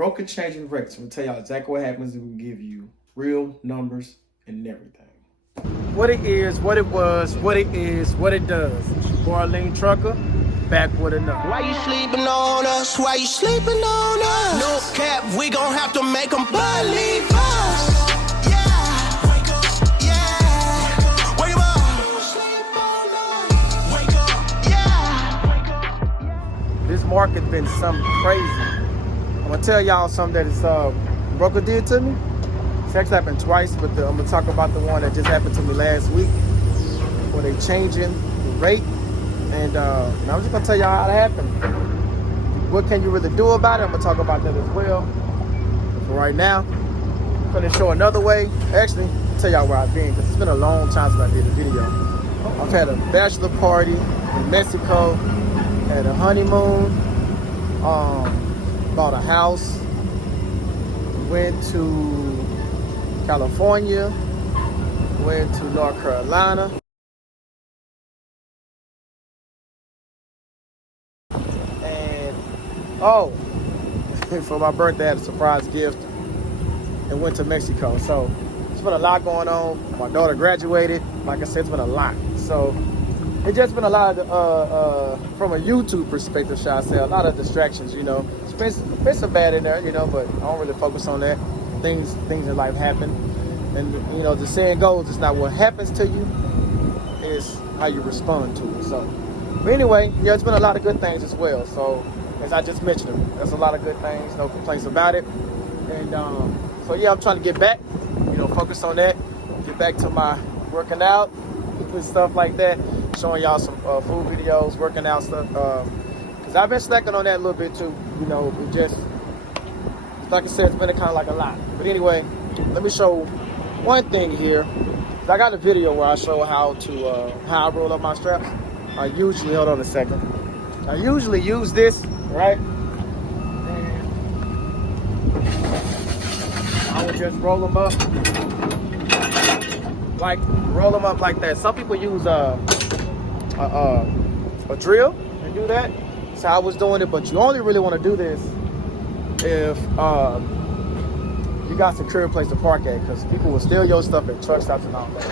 broken changing rates. We'll tell y'all exactly what happens and we'll give you real numbers and everything. What it is, what it was, what it is, what it does. It's your boy Lean Trucker, back with another. Why you sleeping on us? Why you sleeping on us? No cap, we gon' have to make them believe us. Yeah, wake up, yeah, wake up, wake up, yeah. This market's been something crazy. I'm gonna tell y'all something that this broker did to me. It's actually happened twice, but I'm gonna talk about the one that just happened to me last week, where they changing the rate, and I'm just gonna tell y'all how it happened. What can you really do about it? I'm gonna talk about that as well. But for right now, I'm gonna show another way. Actually, I'll tell y'all where I've been, because it's been a long time since I did a video. I've had a bachelor party in Mexico, had a honeymoon, bought a house, went to California, went to North Carolina, and for my birthday I had a surprise gift and went to Mexico. So it's been a lot going on. My daughter graduated. Like I said, it's been a lot. So it's just been a lot of, from a YouTube perspective, shall I say, a lot of distractions, you know. It's been some bad in there, you know, but I don't really focus on that. Things in life happen, and you know the saying goes, it's not what happens to you, it's how you respond to it. So but anyway, yeah, it's been a lot of good things as well. So as I just mentioned them, there's a lot of good things, no complaints about it. And so yeah, I'm trying to get back, you know, focus on that, get back to my working out and stuff like that, showing y'all some food videos, working out stuff, because I've been slacking on that a little bit too, you know. We just, like I said, it's been kind of like a lot. But anyway, let me show one thing here. I got a video where I show how I roll up my straps. I usually, hold on a second. I usually use this, right? And I would just roll them up like that. Some people use a drill and do that. So I was doing it, but you only really want to do this if you got secure place to park at, because people will steal your stuff at truck stops and all that.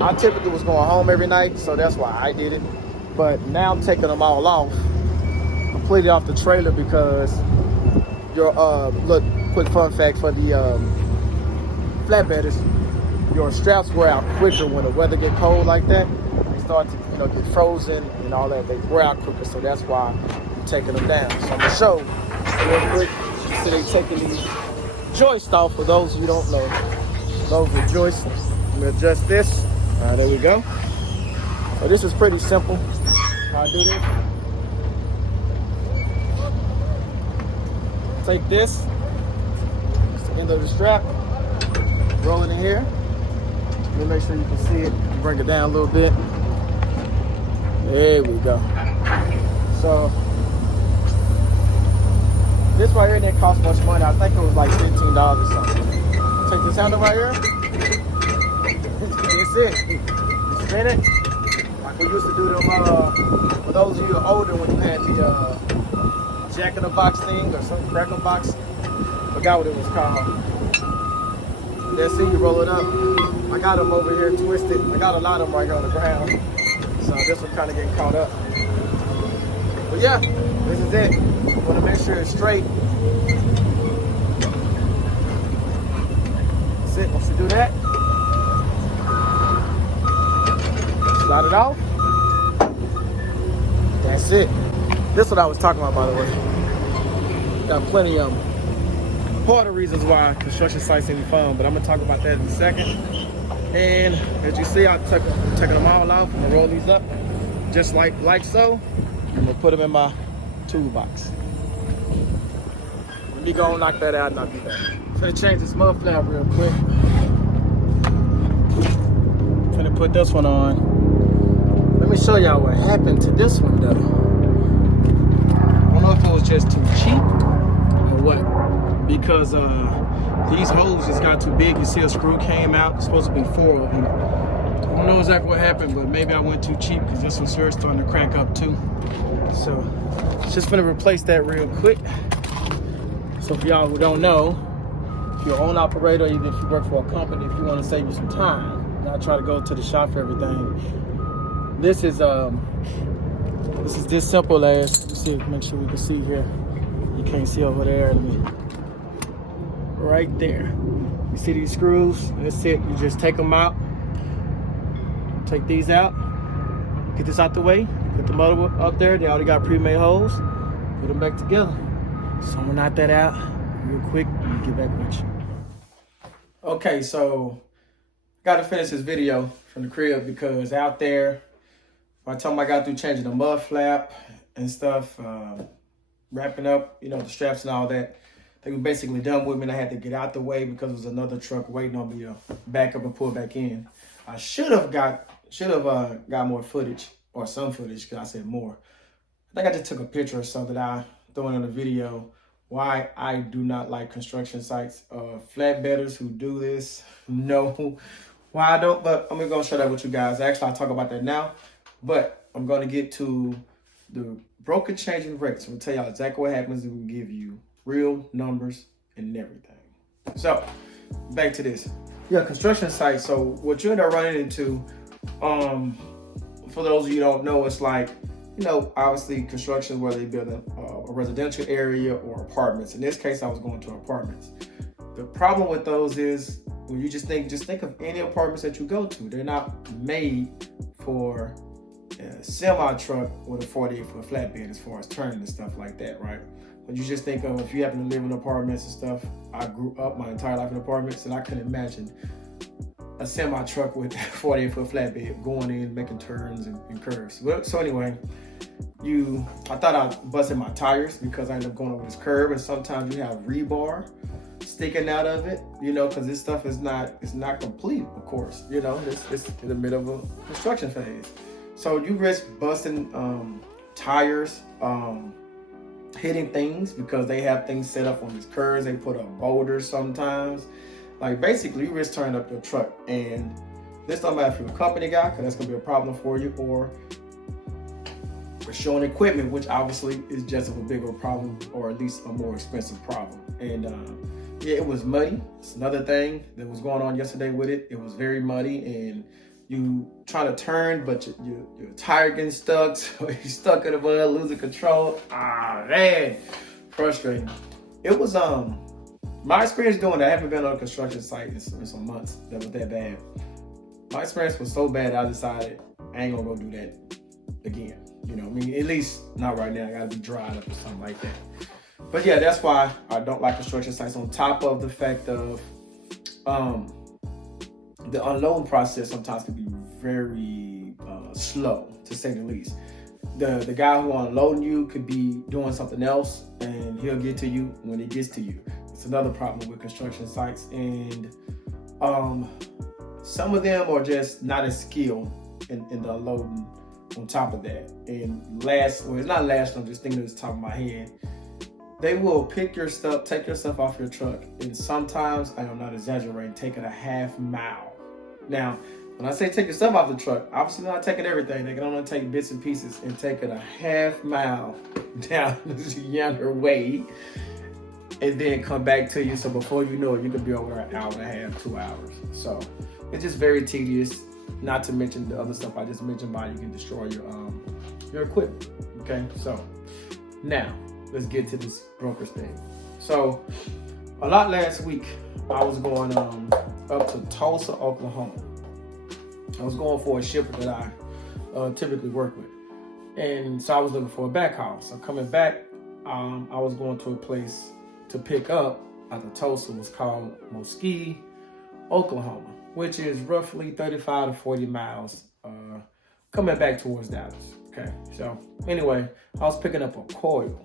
I typically was going home every night, so that's why I did it. But now I'm taking them all off, completely off the trailer, because your look, quick fun fact for the flatbedders, your straps wear out quicker when the weather get cold like that. They start to, you know, get frozen and all that. They wear out quicker, so that's why I'm taking them down. So I'm gonna show real quick. So they taking these joists off. For those of you who don't know, those are joists. I'm gonna adjust this. All right, there we go. So this is pretty simple. How I do this? Take this. It's the end of the strap. Roll it in here. Let me make sure you can see it. Bring it down a little bit. There we go. So this right here didn't cost much money. I think it was like $15 or something. Take this handle right here. That's it. You spin it. Like we used to do them, for those of you who are older, when you had the Jack in the Box thing or some cracker box. Forgot what it was called. That's it, you roll it up. I got them over here twisted. I got a lot of them right here on the ground. So this one kind of getting caught up. But yeah, this is it. You want to make sure it's straight. That's it. Once you do that, slide it off. That's it. This is what I was talking about, by the way. Got plenty of them. Part of the reasons why construction sites ain't fun, but I'm gonna talk about that in a second. And as you see, I'm taking them all off. I'm gonna roll these up just like so. I'm gonna put them in my toolbox. Let me go and knock that out and I'll be back. I'm gonna change this mud flap real quick. I'm gonna put this one on. Let me show y'all what happened to this one though. I don't know if it was just too cheap or what, because these holes just got too big. You see a screw came out. It's supposed to be 4 of them. I don't know exactly what happened, but maybe I went too cheap, because this one's here starting to crack up too. So just gonna replace that real quick. So for y'all who don't know, if you're your own operator, even if you work for a company, if you want to save you some time, not try to go to the shop for everything. This is this simple as, let's see, make sure we can see here. You can't see over there. Let me, right there. You see these screws? That's it. You just take them out. Take these out. Get this out the way. Put the motor up there. They already got pre-made holes. Put them back together. So I'm gonna knock that out real quick and get back with you. Okay, so got to finish this video from the crib because out there, by the time I got through changing the mud flap and stuff, wrapping up, you know, the straps and all that, they were basically done with me, and I had to get out the way because there was another truck waiting on me to back up and pull back in. I should have got more footage, or some footage, because I said more. I think I just took a picture or something that I threw in the video. Why I do not like construction sites. Flatbedders who do this know why I don't, but I'm gonna share that with you guys. Actually, I'll talk about that now, but I'm gonna get to the broker changing rates. I'm gonna tell y'all exactly what happens if we give you real numbers and everything. So back to this. Yeah, construction sites. So what you end up running into, for those of you who don't know, it's like, you know, obviously construction where they build a residential area or apartments. In this case, I was going to apartments. The problem with those is when you just think of any apartments that you go to. They're not made for a semi truck with a 48-foot flatbed as far as turning and stuff like that, right? When you just think of, if you happen to live in apartments and stuff, I grew up my entire life in apartments, and I couldn't imagine a semi truck with a 48-foot flatbed going in, making turns and curves. So anyway, I thought I busted my tires because I ended up going over this curb, and sometimes you have rebar sticking out of it, you know, because this stuff is not complete, of course, you know, it's in the middle of a construction phase. So you risk busting tires, hitting things because they have things set up on these curves. They put up boulders sometimes. Like basically you risk turning up your truck, and this don't matter if you're a company guy, because that's gonna be a problem for you, or for showing equipment, which obviously is just a bigger problem, or at least a more expensive problem. And yeah, it was muddy. It's another thing that was going on yesterday with it. It was very muddy, and you trying to turn, but your tire getting stuck, so you're stuck in the mud, losing control. Man, frustrating. It was my experience doing that. I haven't been on a construction site in some months that was that bad. My experience was so bad, I decided I ain't gonna go do that again. You know, I mean, at least not right now. I gotta be dried up or something like that. But yeah, that's why I don't like construction sites. On top of the fact of the unloading process sometimes can be very slow, to say the least. The guy who unloading you could be doing something else, and he'll get to you when he gets to you. It's another problem with construction sites, and some of them are just not as skilled in the unloading. On top of that, and it's not last, I'm just thinking of the top of my head, they will pick your stuff, take your stuff off your truck, and sometimes, I am not exaggerating, take it a half mile. Now, when I say take your stuff off the truck, obviously not taking everything. They can only take bits and pieces and take it a half mile down the yonder way, and then come back to you. So before you know it, you could be over an hour and a half, 2 hours. So it's just very tedious. Not to mention the other stuff I just mentioned about you can destroy your equipment. Okay, so now let's get to this broker's thing. So a lot last week, I was going up to Tulsa, Oklahoma. I was going for a shipper that I typically work with, and so I was looking for a backhaul. So coming back, I was going to a place to pick up after Tulsa. Was called Muskogee, Oklahoma, which is roughly 35 to 40 miles coming back towards Dallas. Okay, so anyway, I was picking up a coil.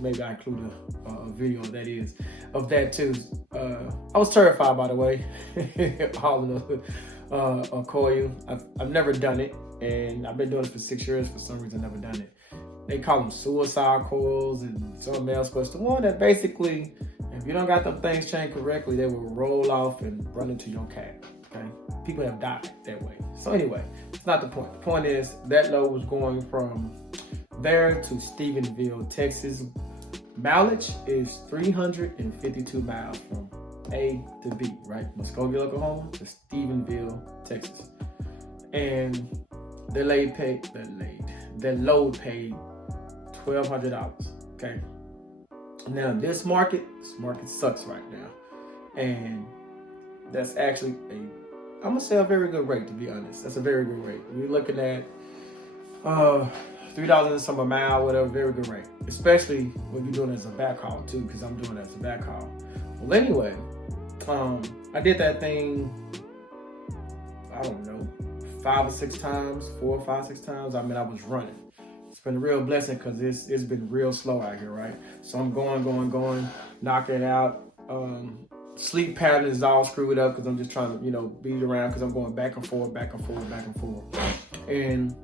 Maybe I include a video of that too. I was terrified, by the way, hauling a coil. I've never done it, and I've been doing it for 6 years. For some reason, I've never done it. They call them suicide coils and something else, but it's the one that basically, if you don't got them things chained correctly, they will roll off and run into your cab. Okay, people have died that way. So anyway, it's not the point. The point is that load was going from there to Stephenville, Texas, mileage is 352 miles from A to B, right? Muskogee, Oklahoma to Stephenville, Texas. And their load paid $1,200. Okay. Now this market sucks right now, and that's actually I'm gonna say a very good rate, to be honest. That's a very good rate. We're looking at $3 and some a mile, whatever. Very good rate, especially when you're doing it as a backhaul too, because I'm doing it as a backhaul. Well, anyway, I did that thing, I don't know, 4 or 5 6 times. I mean, I was running. It's been a real blessing because it's been real slow out here, right? So I'm going, knocking it out. Sleep pattern is all screwed up because I'm just trying to, beat around because I'm going back and forth. And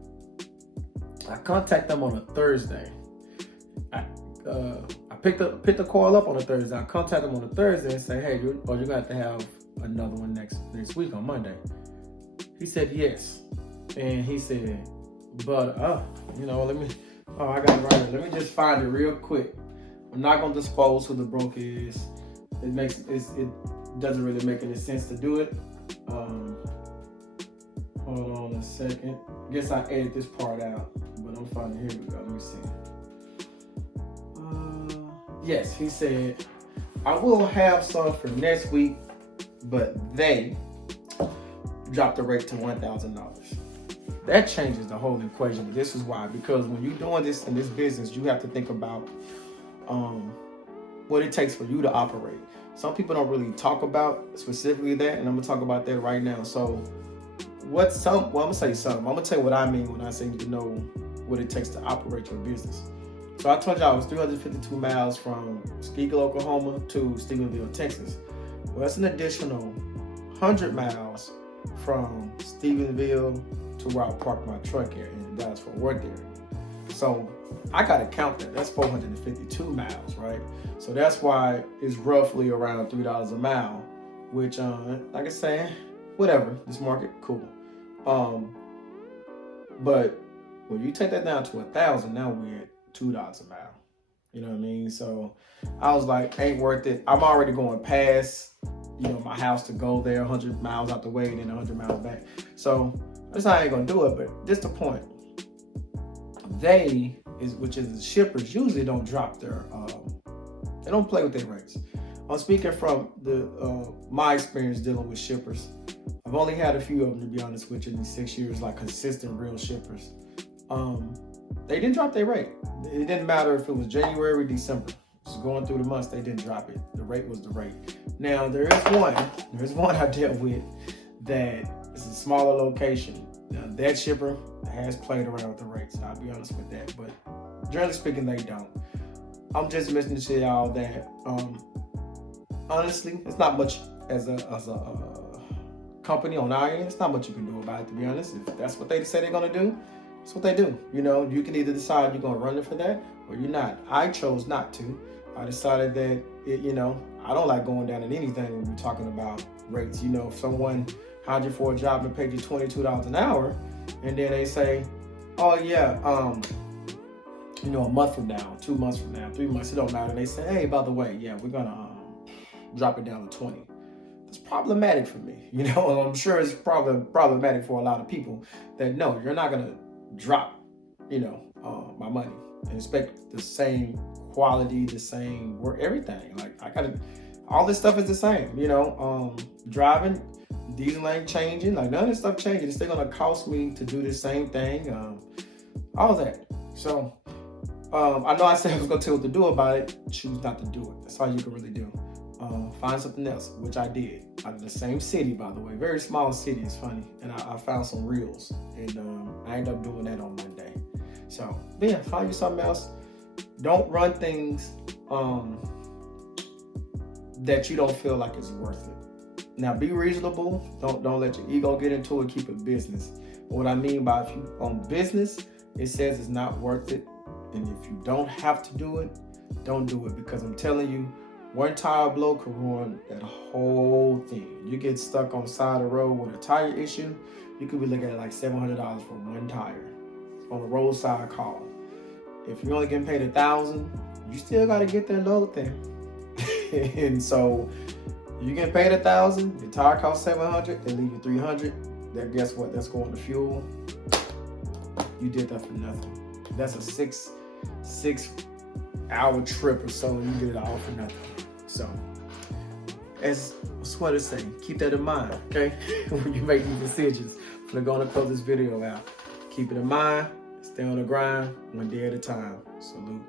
I contact them on a Thursday. I picked the call up on a Thursday. I contact them on a Thursday and say, hey, you're gonna have to have another one next week on Monday. He said yes, and he said, but I got it right here. Let me just find it real quick. I'm not gonna disclose who the broker is. It doesn't really make any sense to do it. Hold on a second. I guess I edited this part out, but I'm finding. Here we go. Let me see. Yes, he said, I will have some for next week, but they dropped the rate to $1,000. That changes the whole equation. This is why, because when you're doing this in this business, you have to think about what it takes for you to operate. Some people don't really talk about specifically that, and I'm gonna talk about that right now. So I'm gonna say something. I'm gonna tell you what I mean when I say you need to know what it takes to operate your business. So I told y'all it was 352 miles from Muskogee, Oklahoma to Stephenville, Texas. Well, that's an additional 100 miles from Stephenville to where I park my truck here in the Dallas-Fort Worth area. So I gotta count that. That's 452 miles, right? So that's why it's roughly around $3 a mile, which, like I said, whatever. This market, cool. But when you take that down to 1,000, now we're at $2 a mile. You know what I mean? So I was like, ain't worth it. I'm already going past, my house to go there 100 miles out the way and then 100 miles back. So that's how I ain't gonna do it. But just the point. Which is the shippers, usually don't drop their, they don't play with their rates. I'm speaking from my experience dealing with shippers. I've only had a few of them, to be honest with you, in these 6 years, like consistent real shippers. They didn't drop their rate. It didn't matter if it was January, December. Just going through the months, they didn't drop it. The rate was the rate. Now there's one I dealt with that is a smaller location. Now, that shipper has played around with the rates. I'll be honest with that, but generally speaking, they don't. I'm just mentioning to y'all that honestly, it's not much as a company on our end. It's not much you can do about it, to be honest. If that's what they say they're gonna do, that's what they do. You can either decide you're gonna run it for that or you're not. I chose not to. I decided that I don't like going down in anything when we're talking about rates. If someone hired you for a job and paid you $22 an hour, and then they say, oh yeah, a month from now, 2 months from now, 3 months, it don't matter. And they say, hey, by the way, yeah, we're gonna drop it down to 20. It's problematic for me, I'm sure it's probably problematic for a lot of people that no, you're not gonna drop, my money and expect the same quality, the same work, everything. Like all this stuff is the same, driving, diesel ain't changing, like none of this stuff changing. It's still gonna cost me to do the same thing, all that. So I know I said I was gonna tell you what to do about it. Choose not to do it. That's all you can really do. Find something else, which I did. Out of the same city, by the way, very small city. It's funny, and I found some reels, and I ended up doing that on Monday. So, but yeah, find you something else. Don't run things that you don't feel like is worth it. Now, be reasonable. Don't let your ego get into it. Keep it business. But what I mean by if you on business, it says it's not worth it, and if you don't have to do it, don't do it, because I'm telling you, one tire blow could ruin that whole thing. You get stuck on the side of the road with a tire issue, you could be looking at like $700 for one tire on a roadside call. if you're only getting paid $1,000, you still got to get that load there. And so you get paid $1,000, your tire costs $700, they leave you $300. Then guess what? That's going to fuel. You did that for nothing. That's a six-hour trip or so, and you did it all for nothing. So, as what it say, keep that in mind, okay? When you make these decisions. I'm gonna close this video out. Keep it in mind. Stay on the grind, one day at a time. Salute.